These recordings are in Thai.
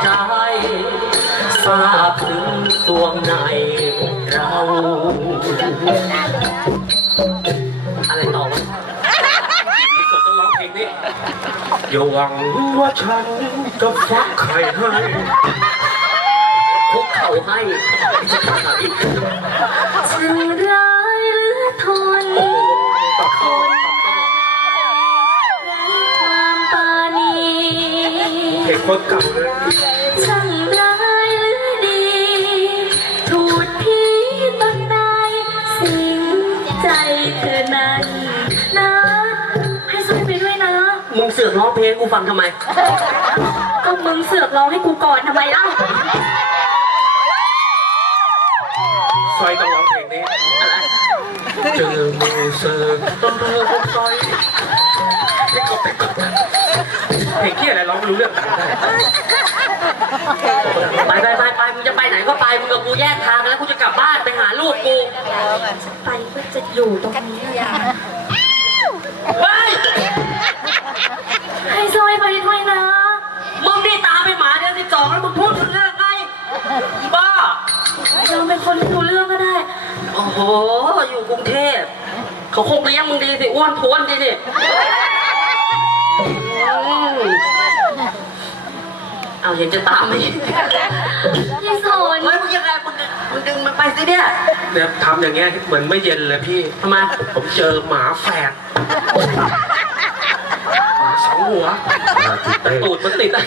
ใจทราบถึงสวงในเรา อะไรต่อวะที่สุดต้องร้องเพลงนี้อย่าหวังว่าฉันจะฟักไข่ให้คุกเข่าให้ช่างร้ายหลือทนคอไร้ความปาณีเพลงคนเก่า เสือกร้องเพลงกูฟังทำไม ก็มึงเสือกร้องให้กูก่อนทำไมเล่าซอยต้องร้องเพลงนี้เจอมือเสิร์ฟต้นเรือต้นซอยเพลงเก็เพลงที่อะไรร้องไม่รู้เรื่องไปไปไปไปมึงจะไปไหนก็ไปมึงกับกูแยกทางกันแล้วกูจะกลับบ้านไปหาลูกกู ไปเพื่อจะอยู่ตรงนี้เอ้โหอยู่กรุงเทพ เขาคงเลี้ยงมึงดีสิอ้วนท้วนดีสิอืมเอาเห็นจะตามไหมพี่สนเฮ้ยมึงยังไงมึงดึงมึงดึงมันไปสิเนี่ยเนี่ยทำอย่างเงี้ยเหมือนไม่เย็นเลยพี่ทำไมผมเจอหมาแฝดหมาสองหัวแต่ตูดมันติดอะ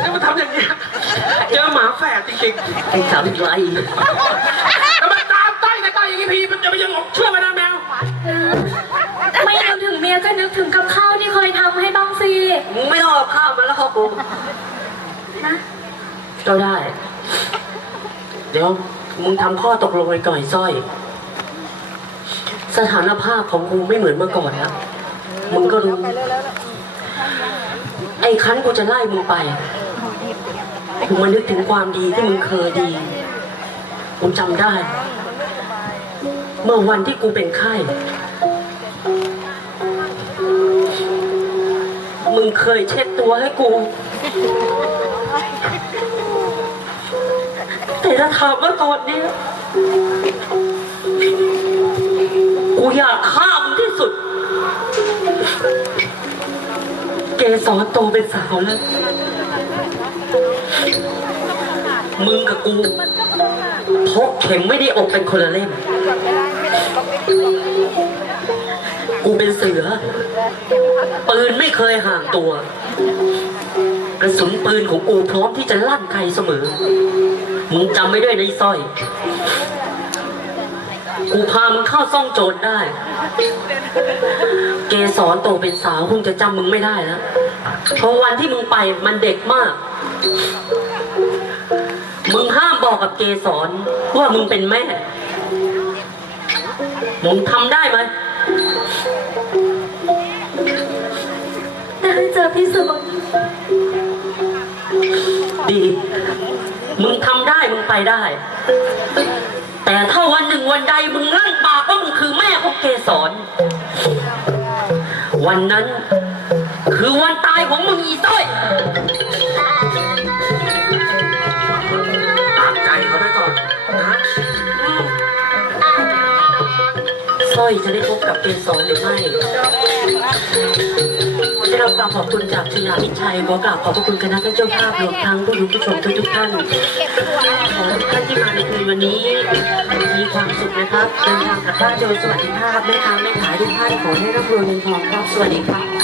แล้วมันทำอย่างเงี้ยเจอหมาแฝดจริงไอ้สามไร นึกถึงเมียก็นึกถึงกับข้าวที่เคยทำให้บ้างสิมึงไม่ต้องเอาข้าวมาแล้วเขากูนะก็ได้ เดี๋ยวมึงทำข้อตกลงไว้ก่อนไอ้สร้อย สถานภาพของกูไม่เหมือนเมื่อก่อนแล้ว มึงก็รู้ ไอ้คันกูจะไล่มึงไปกูมานึกถึงความดีที่มึงเคยดีกูจำได้ เมื่อวันที่กูเป็นไข้ งเคยเช็ดตัวให้กู แต่ถ้าถามว่าตอนเนี้ยกูอยากฆ่ามึงที่สุด เกสรโตเป็นสาวแล้ว มึงกับกูพกเข็มไม่ได้อกเป็นคนละเล่ม กูเป็นเสือ ปืนไม่เคยห่างตัว กระสุนปืนของกูพร้อมที่จะลั่นใครเสมอ มึงจำไม่ได้ในสร้อย กูพามึงเข้าซ่องโจรได้ เกสรโตเป็นสาวคงจะจำมึงไม่ได้แล้วเพราะวันที่มึงไปมันเด็กมาก มึงห้ามบอกกับเกสรว่ามึงเป็นแม่ มึงทำได้ไหม ได้เจอพี่สนดี มึงทำได้มึงไปได้ แต่ถ้าวันหนึ่งวันใดมึงลั่นปากว่ามึงคือแม่ของเกสรวันนั้น คือวันตายของมึงอีต้อยตามใจเขาไปก่อนนะสร้อยจะได้พบกับเกสรหรือไม่ ได้รับความขอบคุณจากชนามิชัยขอกราบขอบพระคุณคณะท่านเจ้าภาพรวมทั้งผู้รู้ผู้ชมทุกทุกท่านขอท่านที่มาในคืนวันนี้มีความสุขนะครับเดินทางกลับบ้านโดยสวัสดิภาพแม่ค้าแม่ขายทุกท่านขอให้ร่ำรวยเงินทองครับสวัสดีครับ